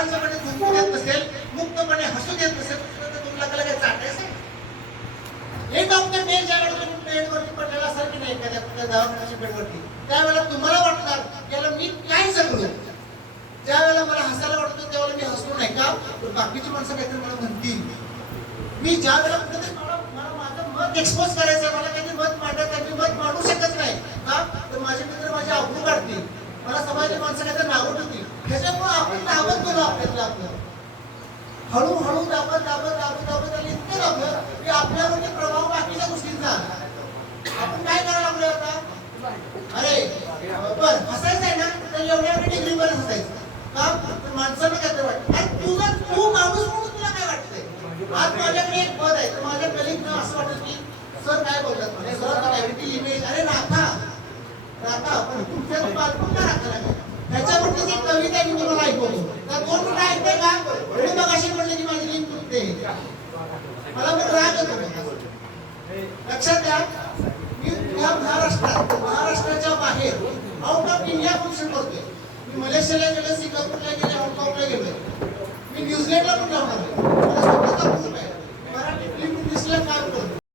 शांतपणे झोपू देत नसेल, मुक्तपणे हसू देत नसेल, तर तुम्हाला काय चाटायचं? हे डॉक्टर बेड ज्यावेळेला तुम्ही बेडवरती पडलेला असाल की नाही एखाद्या दवाखान्याच्या बेडवरती, त्यावेळेला तुम्हाला वाटणार याला मी काय जगलो. ज्या वेळेला मला हसायला वाटतं त्यावेळेला मी हसलो नाही का, तर बाकीची माणसं काहीतरी मला म्हणतील. मी ज्या वेळेला कुठेतरी मला माझं मत एक्सपोज करायचं, मला काहीतरी मत मांडायचं, मी मत मांडू शकत नाही का, तर माझे मित्र माझे अवघड काढतील, मला समाजाची माणसं काहीतरी नावं ठेवतील. त्याच्यामुळे आपण दाबत गेलो आपल्याला. आपलं हळूहळू दाबत आलं इतकं दाबलं की आपल्यावरती प्रभाव बाकीच्या गोष्टींचा. आपण काय करायला लागलो आता, अरे बरं हसायचं आहे ना, तर एवढ्या डिग्री वर हसायचं का, तर माणसाला काय तर वाटतं तू माणूस म्हणून तुला काय वाटतंय. आज माझ्याकडे एक पद आहे, तर माझ्या कलिगनं असं वाटतं की सर काय बोलतात म्हणजे सर ऍक्टिव्ह इमेज, अरे राखा पण तुमच्या बालपण का राखा लागेल. त्याच्यावरती एक कविता मी तुम्हाला ऐकवतो, तर कोण कुठं ऐकतंय का. मी मग अशी म्हटलं की माझी लिंक तुटते, मला पण राग येतो. लक्षात द्या, मी महाराष्ट्राच्या बाहेर आउट ऑफ इंडिया फंक्शन करतोय. मी मलेशियाला गेलो, सिंगापूरला गेलो, हाँगकाँगला गेलो, मी न्यूझीलंडला पण